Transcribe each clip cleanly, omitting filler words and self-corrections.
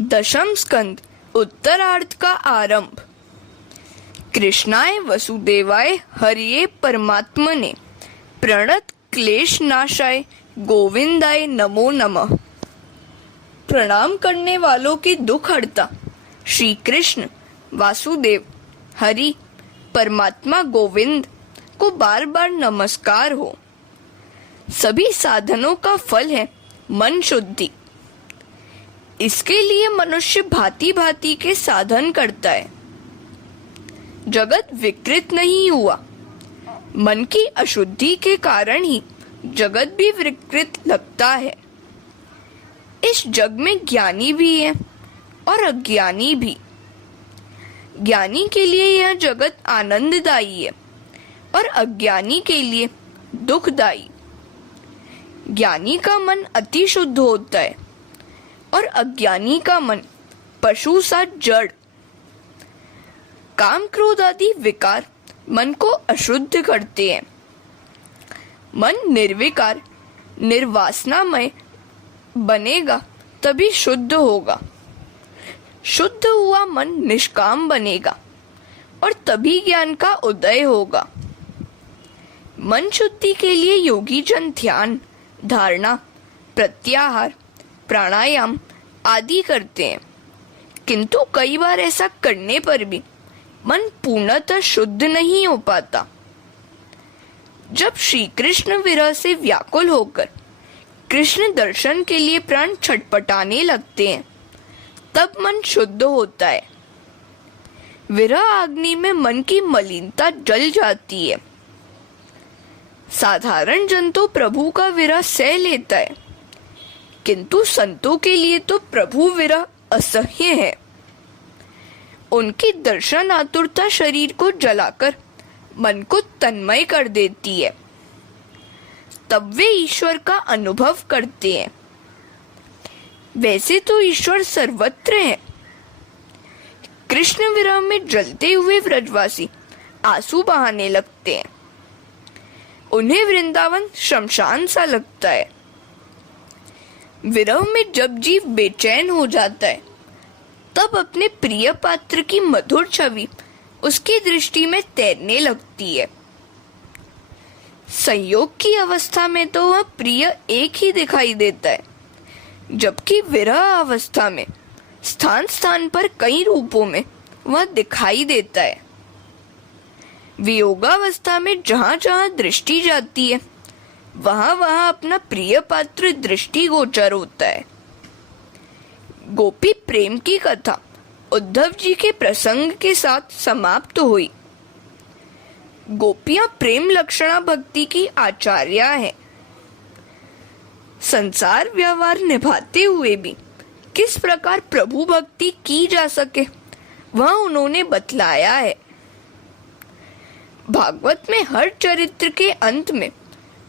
दशम स्कंद उत्तरार्ध का आरंभ। कृष्णाय वसुदेवाय हरिये परमात्मने प्रणत क्लेश नाशाय गोविंदाय नमो नमः। प्रणाम करने वालों के दुख हरता श्री कृष्ण वासुदेव हरि परमात्मा गोविंद को बार बार नमस्कार हो। सभी साधनों का फल है मन शुद्धि। इसके लिए मनुष्य भांति भांति के साधन करता है। जगत विकृत नहीं हुआ, मन की अशुद्धि के कारण ही जगत भी विकृत लगता है। इस जग में ज्ञानी भी है और अज्ञानी भी। ज्ञानी के लिए यह जगत आनंददायी है और अज्ञानी के लिए दुखदायी। ज्ञानी का मन अति शुद्ध होता है और अज्ञानी का मन पशु सा जड़। काम क्रोध आदि विकार मन को अशुद्ध करते हैं। मन निर्विकार निर्वासनामय बनेगा तभी शुद्ध होगा। शुद्ध हुआ मन निष्काम बनेगा और तभी ज्ञान का उदय होगा। मन शुद्धि के लिए योगी जन ध्यान, धारणा, प्रत्याहार, प्राणायाम आदि करते हैं, किंतु कई बार ऐसा करने पर भी मन पूर्णतः शुद्ध नहीं हो पाता। जब श्री कृष्ण विरह से व्याकुल होकर कृष्ण दर्शन के लिए प्राण छटपटाने लगते हैं, तब मन शुद्ध होता है। विरह अग्नि में मन की मलिनता जल जाती है। साधारण जन तो प्रभु का विरह सह लेता है, किंतु संतों के लिए तो प्रभु विरह असह्य है। उनकी दर्शन आतुरता शरीर को जलाकर मन को तन्मय कर देती है। तब वे ईश्वर का अनुभव करते हैं। वैसे तो ईश्वर सर्वत्र है। कृष्ण विरह में जलते हुए व्रजवासी आंसू बहाने लगते हैं। उन्हें वृंदावन शमशान सा लगता है। विरह में जब जीव बेचैन हो जाता है, तब अपने प्रिय पात्र की मधुर छवि उसकी दृष्टि में तैरने लगती है। संयोग की अवस्था में तो वह प्रिय एक ही दिखाई देता है, जबकि विरह अवस्था में स्थान स्थान पर कई रूपों में वह दिखाई देता है। वियोगावस्था में जहां जहां दृष्टि जाती है, वहां वहां अपना प्रिय पात्र दृष्टि गोचर होता है। गोपी प्रेम की कथा उद्धव जी के प्रसंग के साथ समाप्त हुई। गोपियां प्रेम लक्षणा भक्ति की आचार्या हैं। संसार व्यवहार निभाते हुए भी किस प्रकार प्रभु भक्ति की जा सके, वह उन्होंने बतलाया है। भागवत में हर चरित्र के अंत में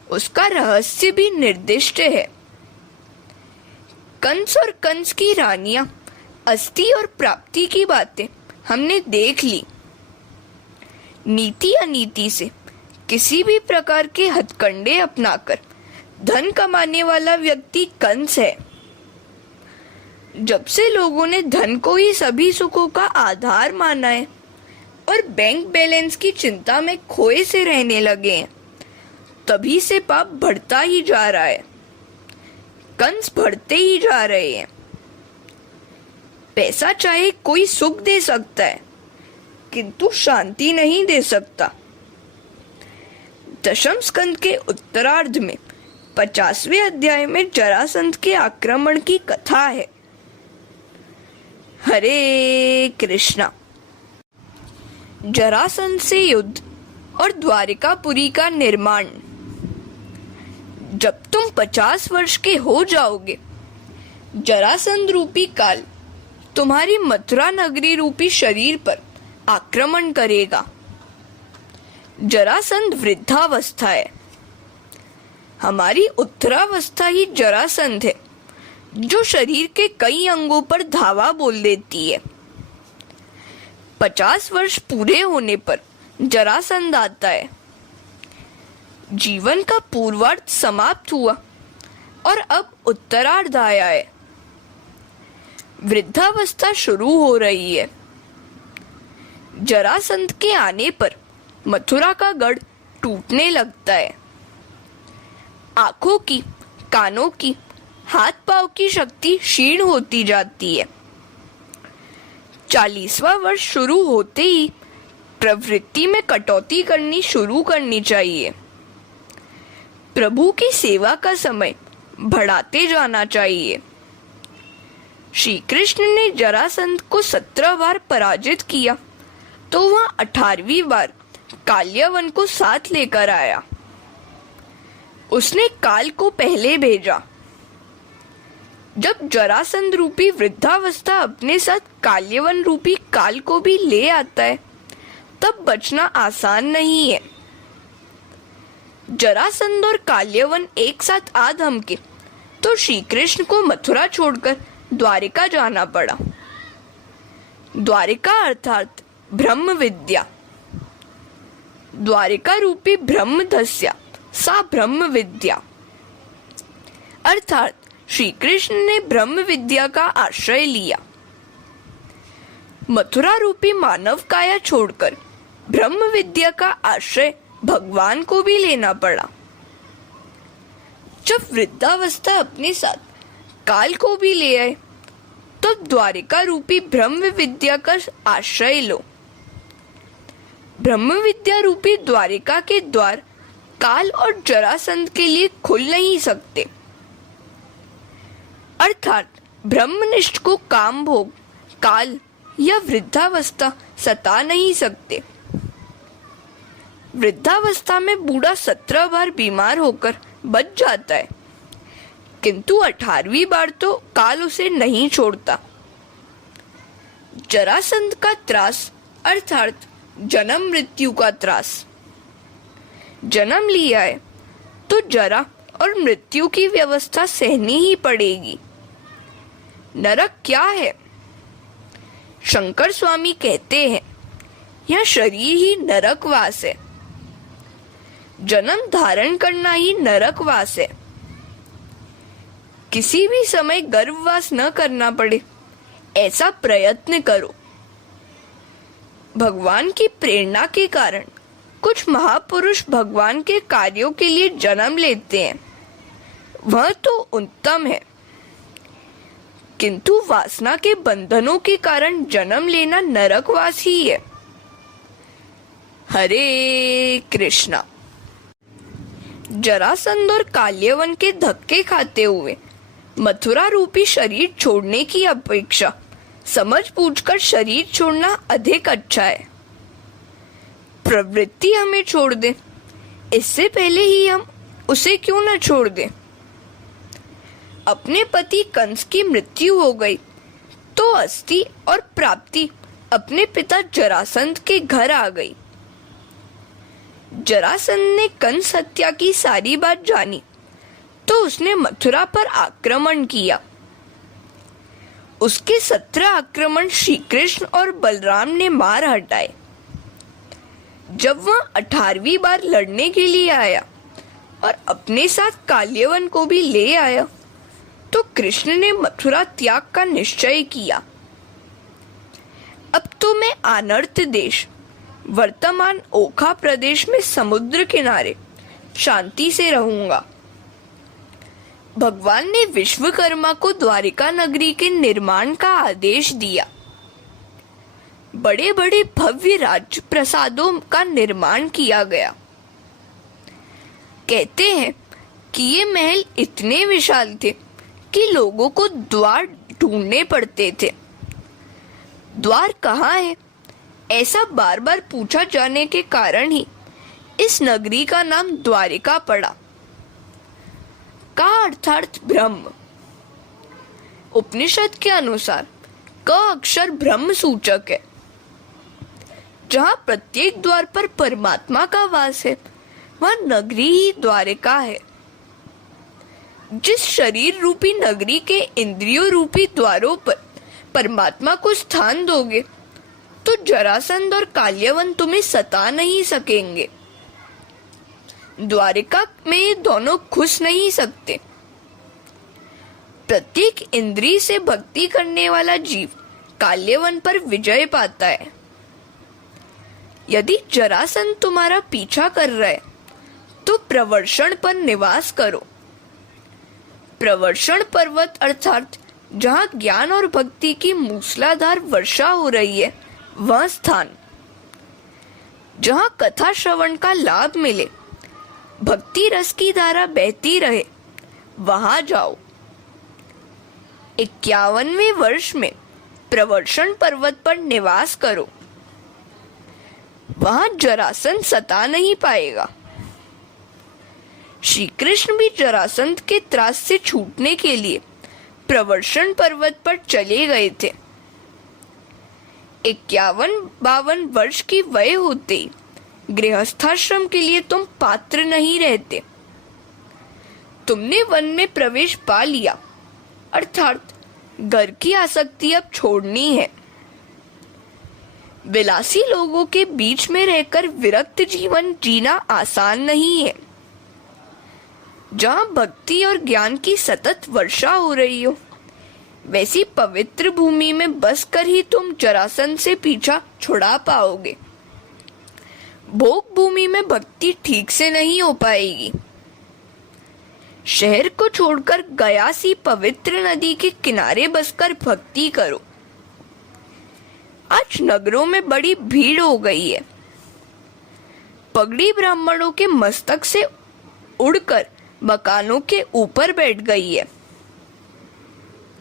उसका रहस्य भी निर्दिष्ट है। कंस और कंस की रानियां, अस्थि और प्राप्ति की बातें हमने देख ली। नीति अनीति से किसी भी प्रकार के हथकंडे अपनाकर धन कमाने वाला व्यक्ति कंस है। जब से लोगों ने धन को ही सभी सुखों का आधार माना है और बैंक बैलेंस की चिंता में खोए से रहने लगे हैं, तभी से पाप बढ़ता ही जा रहा है। कंस बढ़ते ही जा रहे हैं। पैसा चाहे कोई सुख दे सकता है, किंतु शांति नहीं दे सकता। दशम स्कंद के उत्तरार्ध में 50वें अध्याय में जरासंध के आक्रमण की कथा है। हरे कृष्णा। जरासंध से युद्ध और द्वारिकापुरी का निर्माण। जब तुम 50 वर्ष के हो जाओगे, जरासंध रूपी काल तुम्हारी मथुरा नगरी रूपी शरीर पर आक्रमण करेगा। जरासंध वृद्धावस्था है। हमारी उत्तरावस्था ही जरासंध है, जो शरीर के कई अंगों पर धावा बोल देती है। 50 वर्ष पूरे होने पर जरासंध आता है। जीवन का पूर्वार्ध समाप्त हुआ और अब उत्तरार्ध आया है। वृद्धावस्था शुरू हो रही है। जरासंध के आने पर मथुरा का गढ़ टूटने लगता है। आंखों की, कानों की, हाथ पांव की शक्ति क्षीण होती जाती है। 40वां वर्ष शुरू होते ही प्रवृत्ति में कटौती करनी शुरू करनी चाहिए। प्रभु की सेवा का समय बढ़ाते जाना चाहिए। श्री कृष्ण ने जरासंध को 17 बार पराजित किया तो वह 18वीं बार काल्यवन को साथ लेकर आया। उसने काल को पहले भेजा। जब जरासंध रूपी वृद्धावस्था अपने साथ काल्यवन रूपी काल को भी ले आता है तब बचना आसान नहीं है। जरासंध और काल्यवन एक साथ आ धमके तो श्री कृष्ण को मथुरा छोड़कर द्वारिका जाना पड़ा। द्वारिका अर्थात ब्रह्म विद्या। द्वारिका रूपी ब्रह्म धस्या सा ब्रह्म विद्या, अर्थात श्री कृष्ण ने ब्रह्म विद्या का आश्रय लिया। मथुरा रूपी मानव काया छोड़कर ब्रह्म विद्या का आश्रय भगवान को भी लेना पड़ा। जब वृद्धावस्था अपने साथ काल को भी ले आए तो द्वारिका रूपी ब्रह्म विद्या का आश्रय लो। ब्रह्म विद्या रूपी द्वारिका के द्वार काल और जरासंध के लिए खुल नहीं सकते, अर्थात ब्रह्मनिष्ठ को काम भोग, काल या वृद्धावस्था सता नहीं सकते। वृद्धावस्था में बूढ़ा 17 बार बीमार होकर बच जाता है, किंतु 18वीं बार तो काल उसे नहीं छोड़ता। जरासंध का त्रास अर्थात जन्म मृत्यु का त्रास। जन्म लिया है तो जरा और मृत्यु की व्यवस्था सहनी ही पड़ेगी। नरक क्या है? शंकर स्वामी कहते हैं यह शरीर ही नरकवास है। जन्म धारण करना ही नरकवास है। किसी भी समय गर्भवास न करना पड़े ऐसा प्रयत्न करो। भगवान की प्रेरणा के कारण कुछ महापुरुष भगवान के कार्यों के लिए जन्म लेते हैं, वह तो उत्तम है, किंतु वासना के बंधनों के कारण जन्म लेना नरकवास ही है। हरे कृष्णा। जरासंध और काल्यवन के धक्के खाते हुए मथुरा रूपी शरीर छोड़ने की अपेक्षा समझ बूझकर शरीर छोड़ना अधिक अच्छा है। प्रवृत्ति हमें छोड़ दे, इससे पहले ही हम उसे क्यों न छोड़ दें। अपने पति कंस की मृत्यु हो गई तो अस्थि और प्राप्ति अपने पिता जरासंध के घर आ गई। जरासंध ने कंस हत्या की सारी बात जानी तो उसने मथुरा पर आक्रमण किया। उसके 17 आक्रमण श्री कृष्ण और बलराम ने मार हटाए। जब वह 18वीं बार लड़ने के लिए आया और अपने साथ काल्यवन को भी ले आया तो कृष्ण ने मथुरा त्याग का निश्चय किया। अब तो मैं अनर्त देश, वर्तमान ओखा प्रदेश में समुद्र किनारे शांति से रहूंगा। भगवान ने विश्वकर्मा को द्वारिका नगरी के निर्माण का आदेश दिया। बड़े बड़े भव्य राज्य प्रसादों का निर्माण किया गया। कहते हैं कि ये महल इतने विशाल थे कि लोगों को द्वार ढूंढने पड़ते थे। द्वार कहाँ है ऐसा बार बार पूछा जाने के कारण ही इस नगरी का नाम द्वारिका पड़ा। का अर्थात ब्रह्म। उपनिषद के अनुसार क अक्षर ब्रह्म सूचक है। जहाँ प्रत्येक द्वार पर परमात्मा का वास है वह नगरी ही द्वारिका है। जिस शरीर रूपी नगरी के इंद्रियों रूपी द्वारों पर परमात्मा को स्थान दोगे तो जरासंध और काल्यवन तुम्हें सता नहीं सकेंगे। द्वारिका में ये दोनों घुस नहीं सकते। प्रत्येक इंद्रिय से भक्ति करने वाला जीव काल्यवन पर विजय पाता है। यदि जरासंध तुम्हारा पीछा कर रहा है तो प्रवर्षण पर निवास करो। प्रवर्षण पर्वत अर्थात जहाँ ज्ञान और भक्ति की मूसलाधार वर्षा हो रही है, वह स्थान। जहाँ कथा श्रवण का लाभ मिले, भक्ति रस की धारा बहती रहे, वहां जाओ। 51वें वर्ष में प्रवर्षण पर्वत पर निवास करो। वहां जरासंध सता नहीं पाएगा। श्री कृष्ण भी जरासंध के त्रास से छूटने के लिए प्रवर्षण पर्वत पर चले गए थे। 51-52 वर्ष की वय होते ही गृहस्थाश्रम के लिए तुम पात्र नहीं रहते। तुमने वन में प्रवेश पा लिया, अर्थात घर की आसक्ति अब छोड़नी है। विलासी लोगों के बीच में रहकर विरक्त जीवन जीना आसान नहीं है। जहाँ भक्ति और ज्ञान की सतत वर्षा हो रही हो, वैसी पवित्र भूमि में बसकर ही तुम जरासंध से पीछा छुड़ा पाओगे। भोग भूमि में भक्ति ठीक से नहीं हो पाएगी। शहर को छोड़कर गया सी पवित्र नदी के किनारे बसकर भक्ति करो। आज नगरों में बड़ी भीड़ हो गई है। पगड़ी ब्राह्मणों के मस्तक से उड़कर मकानों के ऊपर बैठ गई है।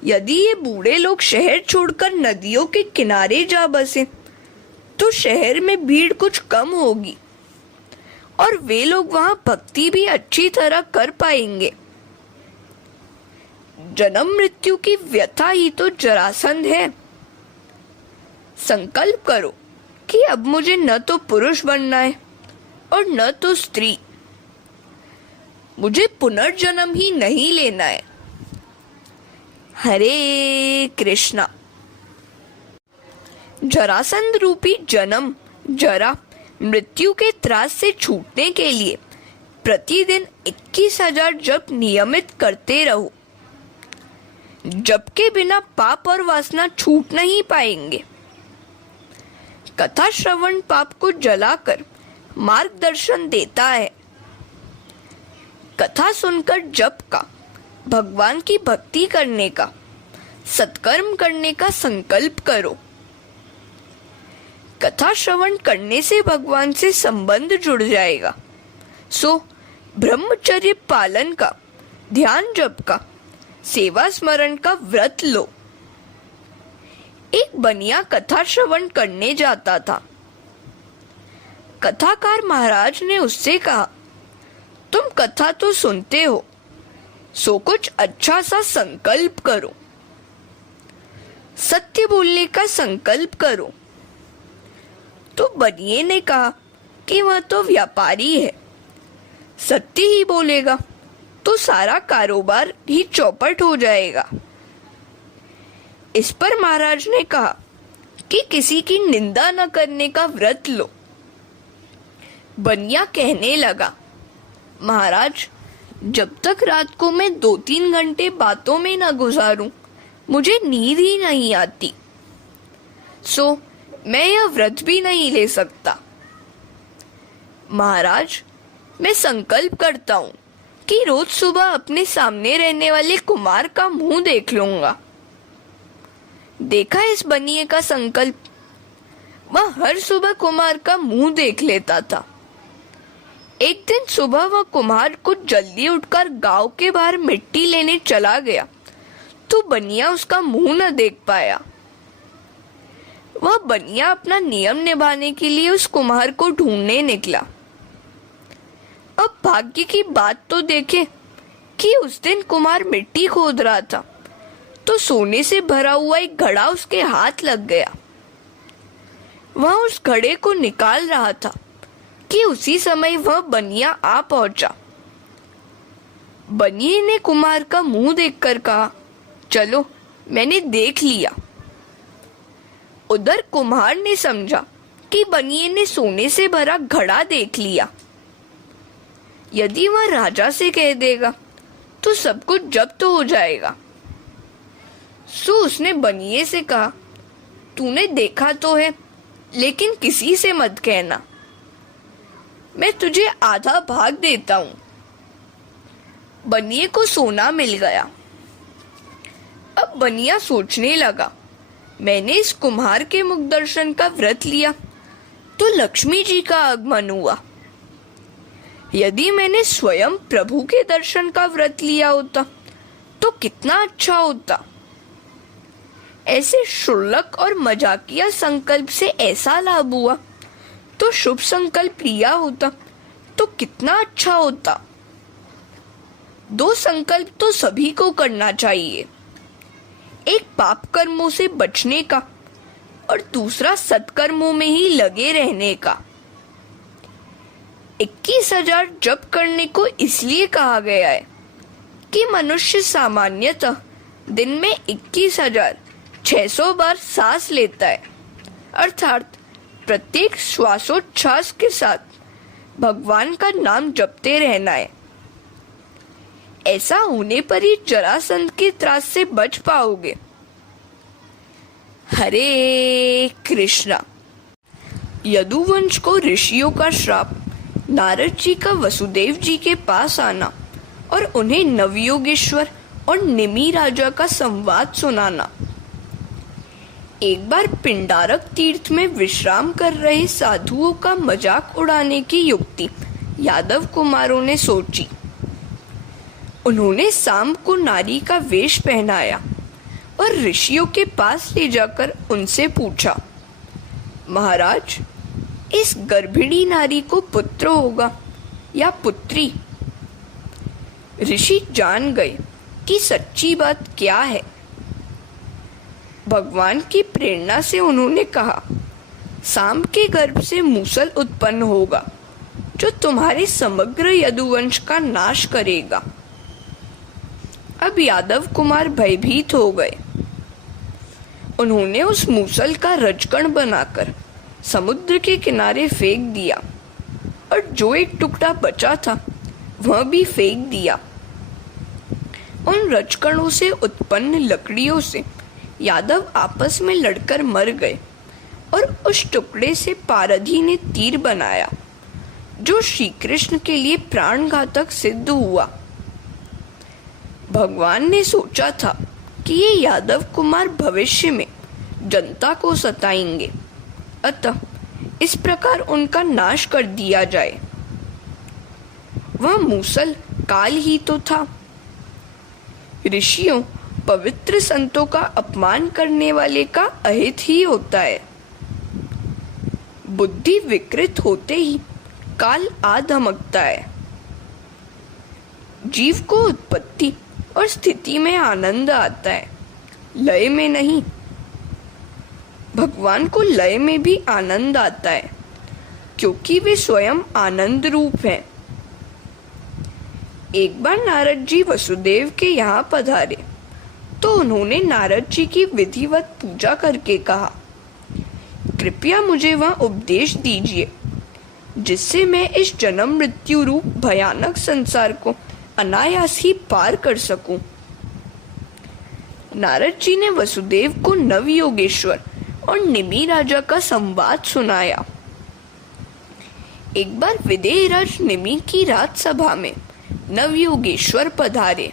यदि ये बूढ़े लोग शहर छोड़कर नदियों के किनारे जा बसे तो शहर में भीड़ कुछ कम होगी और वे लोग वहां भक्ति भी अच्छी तरह कर पाएंगे। जन्म मृत्यु की व्यथा ही तो जरासंध है। संकल्प करो कि अब मुझे न तो पुरुष बनना है और न तो स्त्री। मुझे पुनर्जन्म ही नहीं लेना है। हरे कृष्णा। जरासंध रूपी जन्म, जरा, मृत्यु के त्रास से छूटने के लिए प्रतिदिन 21,000 जप नियमित करते रहो। जप के बिना पाप और वासना छूट नहीं पाएंगे। कथा श्रवण पाप को जलाकर मार्गदर्शन देता है। कथा सुनकर जप का, भगवान की भक्ति करने का, सत्कर्म करने का संकल्प करो। कथा श्रवण करने से भगवान से संबंध जुड़ जाएगा। सो ब्रह्मचर्य पालन का, ध्यान जप का, सेवा स्मरण का व्रत लो। एक बनिया कथा श्रवण करने जाता था। कथाकार महाराज ने उससे कहा, तुम कथा तो सुनते हो, सो कुछ अच्छा सा संकल्प करो। सत्य बोलने का संकल्प करो। तो बनिए ने कहा कि वह तो व्यापारी है, सत्य ही बोलेगा तो सारा कारोबार ही चौपट हो जाएगा। इस पर महाराज ने कहा कि किसी की निंदा न करने का व्रत लो। बनिया कहने लगा, महाराज, जब तक रात को मैं 2-3 घंटे बातों में न गुजारूं, मुझे नींद ही नहीं आती। सो मैं यह व्रत भी नहीं ले सकता। महाराज, मैं संकल्प करता हूँ कि रोज सुबह अपने सामने रहने वाले कुमार का मुंह देख लूंगा। देखा इस बनिए का संकल्प। वह हर सुबह कुमार का मुंह देख लेता था। एक दिन सुबह वह कुम्हार कुछ जल्दी उठकर गांव के बाहर मिट्टी लेने चला गया तो बनिया उसका मुंह न देख पाया। वह बनिया अपना नियम निभाने के लिए उस कुम्हार को ढूंढने निकला। अब भाग्य की बात तो देखे कि उस दिन कुम्हार मिट्टी खोद रहा था तो सोने से भरा हुआ एक घड़ा उसके हाथ लग गया। वह उस घड़े को निकाल रहा था कि उसी समय वह बनिया आ पहुंचा। बनिए ने कुम्हार का मुंह देखकर कहा, चलो मैंने देख लिया। उधर कुम्हार ने समझा कि बनिए ने सोने से भरा घड़ा देख लिया। यदि वह राजा से कह देगा तो सब कुछ जब्त हो जाएगा। सो उसने बनिए से कहा, तूने देखा तो है, लेकिन किसी से मत कहना, मैं तुझे आधा भाग देता हूं। बनिए को सोना मिल गया। अब बनिया सोचने लगा, मैंने इस कुम्हार के मुख दर्शन का व्रत लिया तो लक्ष्मी जी का आगमन हुआ। यदि मैंने स्वयं प्रभु के दर्शन का व्रत लिया होता तो कितना अच्छा होता। ऐसे क्षुल्लक और मजाकिया संकल्प से ऐसा लाभ हुआ, तो शुभ संकल्प लिया होता तो कितना अच्छा होता। दो संकल्प तो सभी को करना चाहिए, एक पाप कर्मों से बचने का और दूसरा सत्कर्मों में ही लगे रहने का। 21,000 जप करने को इसलिए कहा गया है कि मनुष्य सामान्यतः दिन में 21,600 बार सांस लेता है, अर्थात प्रत्येक श्वासोच्छ्वास के साथ भगवान का नाम जपते रहना है। ऐसा होने पर ही जरासंध के त्रास से बच पाओगे। हरे कृष्णा। यदुवंश को ऋषियों का श्राप, नारद जी का वसुदेव जी के पास आना और उन्हें नवयोगेश्वर और निमि राजा का संवाद सुनाना। एक बार पिंडारक तीर्थ में विश्राम कर रहे साधुओं का मजाक उड़ाने की युक्ति यादव कुमारों ने सोची। उन्होंने सांब को नारी का वेश पहनाया और ऋषियों के पास ले जाकर उनसे पूछा, महाराज, इस गर्भिणी नारी को पुत्र होगा या पुत्री? ऋषि जान गए कि सच्ची बात क्या है। भगवान की प्रेरणा से उन्होंने कहा, सांब के गर्भ से मूसल उत्पन्न होगा जो तुम्हारे समग्र यदुवंश का नाश करेगा। अब यादव कुमार भयभीत हो गए। उन्होंने उस मूसल का रजकण बनाकर समुद्र के किनारे फेंक दिया और जो एक टुकड़ा बचा था वह भी फेंक दिया। उन रजकणों से उत्पन्न लकड़ियों से यादव आपस में लड़कर मर गए और उस टुकड़े से पारधी ने तीर बनाया जो श्री कृष्ण के लिए प्राणघातक सिद्ध हुआ। भगवान ने सोचा था कि ये यादव कुमार भविष्य में जनता को सताएंगे, अतः इस प्रकार उनका नाश कर दिया जाए। वह मूसल काल ही तो था। ऋषियों, पवित्र संतों का अपमान करने वाले का अहित ही होता है। बुद्धि विकृत होते ही काल आ धमकता है। जीव को उत्पत्ति और स्थिति में आनंद आता है, लय में नहीं। भगवान को लय में भी आनंद आता है क्योंकि वे स्वयं आनंद रूप हैं। एक बार नारद जी वसुदेव के यहाँ पधारे तो उन्होंने नारद जी की विधिवत पूजा करके कहा, कृपया मुझे वह उपदेश दीजिए जिससे मैं इस जन्म मृत्यु रूप भयानक संसार को अनायास ही पार कर सकूं। नारद जी ने वसुदेव को नवयोगेश्वर और निमि राजा का संवाद सुनाया। एक बार विदेहराज निमि की राजसभा में नवयोगेश्वर पधारे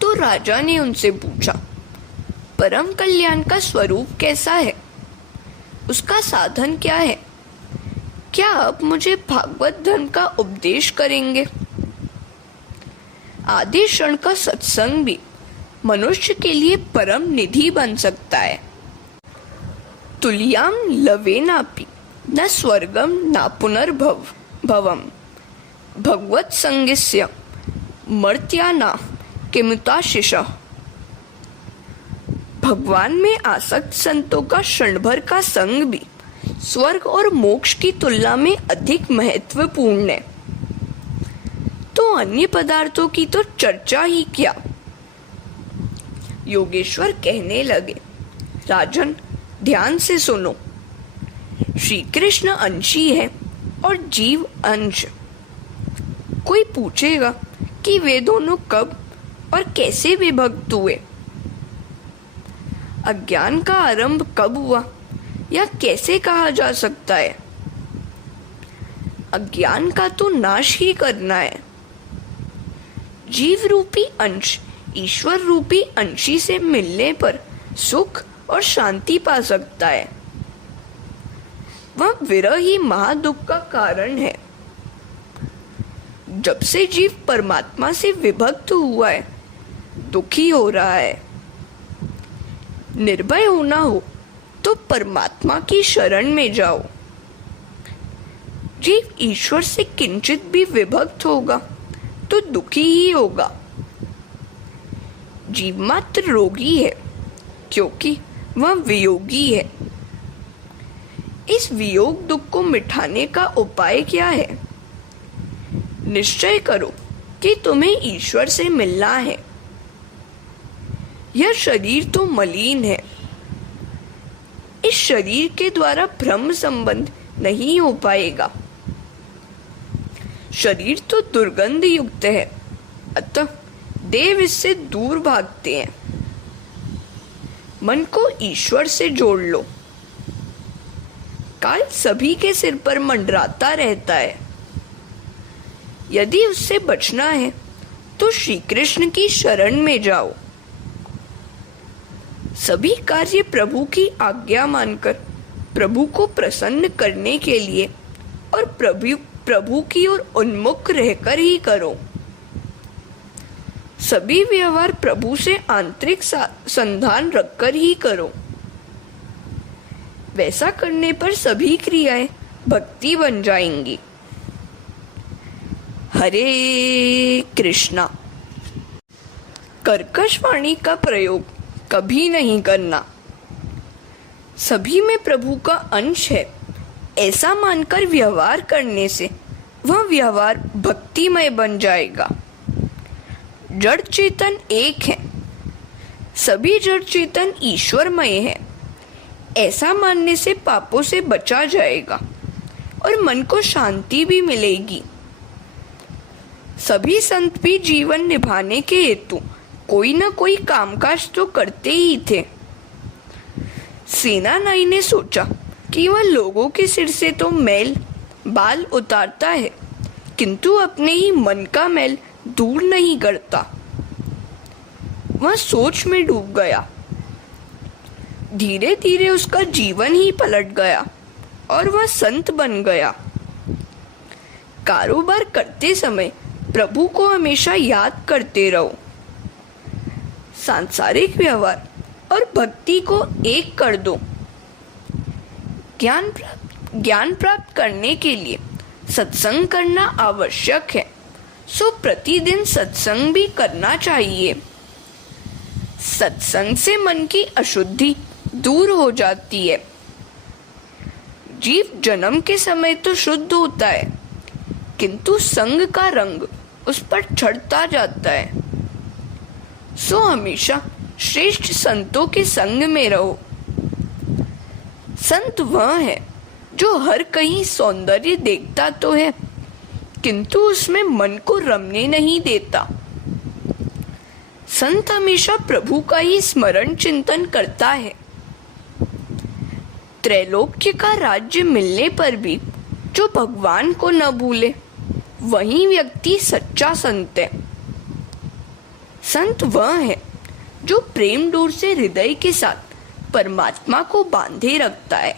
तो राजा ने उनसे पूछा, परम कल्याण का स्वरूप कैसा है, उसका साधन क्या है? क्या आप मुझे भागवत धर्म का उपदेश करेंगे? आधे क्षण का सत्संग भी मनुष्य के लिए परम निधि बन सकता है। तुल्याम लवेनापि न स्वर्गम न पुनर्भवम भगवत संगस्य मर्त्याना किमुताशिषः। भगवान में आसक्त संतों का क्षण भर का संग भी स्वर्ग और मोक्ष की तुलना में अधिक महत्वपूर्ण है, तो अन्य पदार्थों की तो चर्चा ही क्या। योगेश्वर कहने लगे, राजन, ध्यान से सुनो। श्री कृष्ण अंशी है और जीव अंश। कोई पूछेगा कि वे दोनों कब और कैसे विभक्त हुए, अज्ञान का आरंभ कब हुआ या कैसे कहा जा सकता है? अज्ञान का तो नाश ही करना है। जीव रूपी अंश ईश्वर रूपी अंशी से मिलने पर सुख और शांति पा सकता है। वह विरह ही महादुख का कारण है। जब से जीव परमात्मा से विभक्त हुआ है, दुखी हो रहा है। निर्भय होना हो तो परमात्मा की शरण में जाओ। जीव ईश्वर से किंचित भी विभक्त होगा तो दुखी ही होगा। जीव मात्र रोगी है क्योंकि वह वियोगी है। इस वियोग दुख को मिटाने का उपाय क्या है? निश्चय करो कि तुम्हें ईश्वर से मिलना है। यह शरीर तो मलिन है। इस शरीर के द्वारा ब्रह्म संबंध नहीं हो पाएगा। शरीर तो दुर्गंध युक्त है, अतः देव इससे दूर भागते हैं। मन को ईश्वर से जोड़ लो। काल सभी के सिर पर मंडराता रहता है। यदि उससे बचना है तो श्री कृष्ण की शरण में जाओ। सभी कार्य प्रभु की आज्ञा मानकर प्रभु को प्रसन्न करने के लिए और प्रभु की ओर उन्मुख रहकर ही करो। सभी व्यवहार प्रभु से आंतरिक संधान रखकर ही करो। वैसा करने पर सभी क्रियाएं भक्ति बन जाएंगी। हरे कृष्णा। कर्कश वाणी का प्रयोग कभी नहीं करना। सभी में प्रभु का अंश है ऐसा मानकर व्यवहार करने से वह व्यवहार भक्तिमय बन जाएगा। जड़ चेतन एक है, सभी जड़ चेतन ईश्वरमय है ऐसा मानने से पापों से बचा जाएगा और मन को शांति भी मिलेगी। सभी संत भी जीवन निभाने के हेतु कोई न कोई कामकाज तो करते ही थे। सेनानाई ने सोचा कि वह लोगों के सिर से तो मैल बाल उतारता है किंतु अपने ही मन का मैल दूर नहीं करता। वह सोच में डूब गया। धीरे धीरे उसका जीवन ही पलट गया और वह संत बन गया। कारोबार करते समय प्रभु को हमेशा याद करते रहो। सांसारिक व्यवहार और भक्ति को एक कर दो। ज्ञान प्राप्त करने के लिए सत्संग करना आवश्यक है, सो प्रतिदिन सत्संग भी करना चाहिए। सत्संग से मन की अशुद्धि दूर हो जाती है। जीव जन्म के समय तो शुद्ध होता है किंतु संग का रंग उस पर चढ़ता जाता है। सो हमेशा श्रेष्ठ संतों के संग में रहो। संत वह है जो हर कहीं सौंदर्य देखता तो है किंतु उसमें मन को रमने नहीं देता। संत हमेशा प्रभु का ही स्मरण चिंतन करता है। त्रैलोक्य का राज्य मिलने पर भी जो भगवान को न भूले वही व्यक्ति सच्चा संत है। संत वह है जो प्रेम डोर से हृदय के साथ परमात्मा को बांधे रखता है।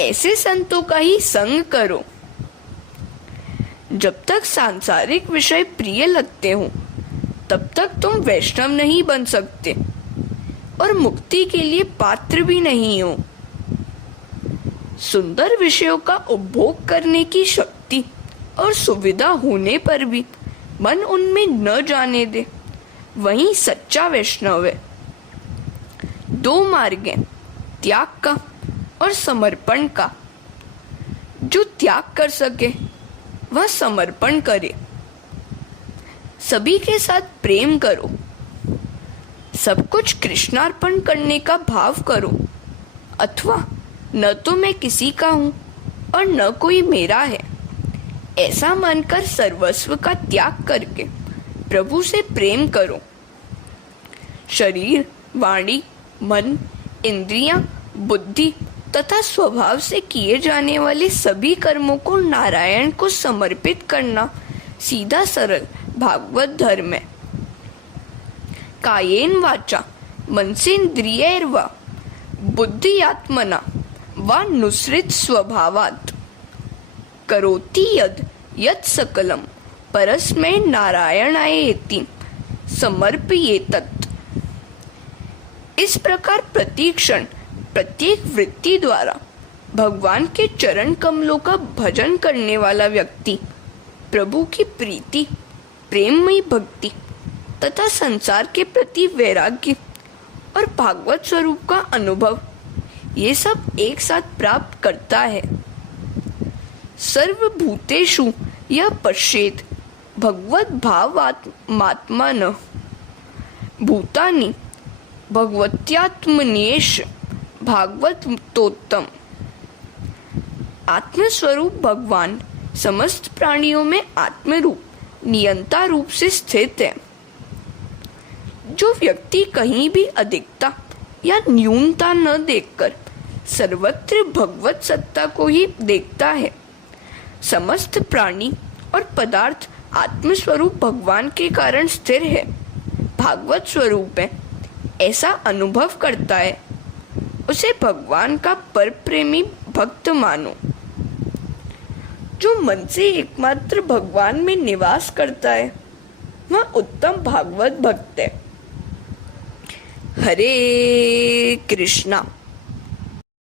ऐसे संतों का ही संग करो। जब तक सांसारिक विषय प्रिय लगते हो तब तक तुम वैष्णव नहीं बन सकते और मुक्ति के लिए पात्र भी नहीं हो। सुंदर विषयों का उपभोग करने की शक्ति और सुविधा होने पर भी मन उनमें न जाने दे, वही सच्चा वैष्णव है। दो मार्ग हैं, त्याग का और समर्पण का। जो त्याग कर सके वह समर्पण करे। सभी के साथ प्रेम करो। सब कुछ कृष्णार्पण करने का भाव करो, अथवा न तो मैं किसी का हूं और न कोई मेरा है ऐसा मानकर सर्वस्व का त्याग करके प्रभु से प्रेम करो। शरीर वाणी, मन, इंद्रियां, बुद्धि तथा स्वभाव से किए जाने वाले सभी कर्मों को नारायण को समर्पित करना सीधा सरल भागवत धर्म है। कायेन वाचा मनसेन्द्रियैर्वा बुद्धियात्मना वा नुसृत स्वभावात् करोति यत् सकलम परस्मै नारायणायेति समर्पयेतत्। इस प्रकार प्रतिक्षण प्रत्येक वृत्ति द्वारा भगवान के चरण कमलों का भजन करने वाला व्यक्ति प्रभु की प्रीति, प्रेममयी भक्ति तथा संसार के प्रति वैराग्य और भागवत स्वरूप का अनुभव ये सब एक साथ प्राप्त करता है। सर्वभूतेषु यः पश्येत् भगवद् भावात्मानः भूतानि भगवत्यात्मन्येष भागवतोत्तम। आत्मस्वरूप भगवान समस्त प्राणियों में आत्मरूप नियंता रूप से स्थित है। जो व्यक्ति कहीं भी अधिकता या न्यूनता न देखकर सर्वत्र भगवत सत्ता को ही देखता है, समस्त प्राणी और पदार्थ आत्मस्वरूप भगवान के कारण स्थिर है, भागवत स्वरूप है, ऐसा अनुभव करता है, उसे भगवान का पर प्रेमी भक्त मानो। जो मन से एकमात्र भगवान में निवास करता है वह उत्तम भागवत भक्त है। हरे कृष्णा।